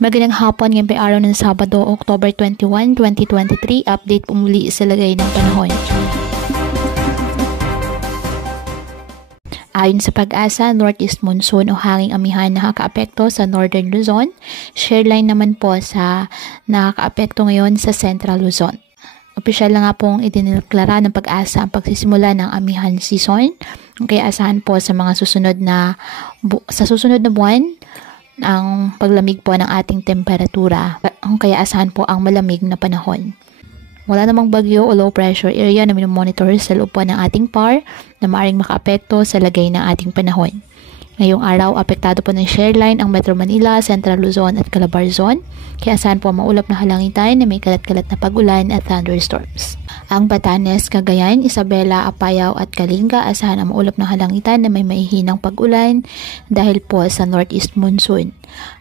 Magandang hapon, ngayon pa araw ng Sabado, October 21, 2023. Update po muli sa lagay ng panahon. Ayon sa Pag-asa, northeast monsoon o hanging amihan nakakaapekto sa northern Luzon. Shareline naman po sa nakakaapekto ngayon sa central Luzon. Opisyal na nga pong idineklara ng Pag-asa ang pagsisimula ng amihan season. Kaya asahan po sa mga susunod na buwan ang paglamig po ng ating temperatura, kaya asahan po ang malamig na panahon. Wala namang bagyo o low pressure area na minomonitor sa loob po ng ating PAR na maaaring makaapekto sa lagay ng ating panahon. Ngayong araw, apektado po ng shareline ang Metro Manila, Central Luzon at Calabarzon, kaya asahan po maulap na halangitan na may kalat-kalat na pag-ulan at thunderstorms. Ang Batanes, Cagayan, Isabela, Apayao at Kalinga, asahan ang maulap na halangitan na may maihinang pag-ulan dahil po sa northeast monsoon.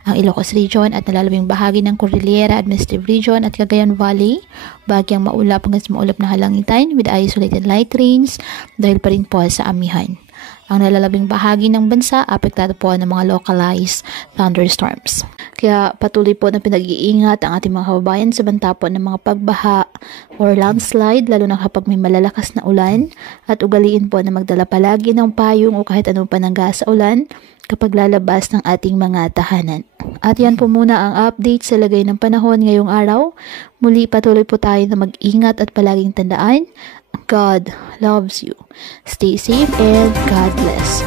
Ang Ilocos Region at nalalabing bahagi ng Cordillera Administrative Region at Cagayan Valley, bagyang maulap hanggang sa maulap na halangitan with isolated light rains dahil pa rin po sa amihan. Ang nalalabing bahagi ng bansa, apektado po ng mga localized thunderstorms. Kaya patuloy po na pinag-iingat ang ating mga kababayan sa banta po ng mga pagbaha or landslide, lalo na kapag may malalakas na ulan, at ugaliin po na magdala palagi ng payong o kahit anong panangga sa ulan kapag lalabas ng ating mga tahanan. At yan po muna ang update sa lagay ng panahon ngayong araw. Muli patuloy po tayo na mag-ingat at palaging tandaan, God loves you. Stay safe and God bless.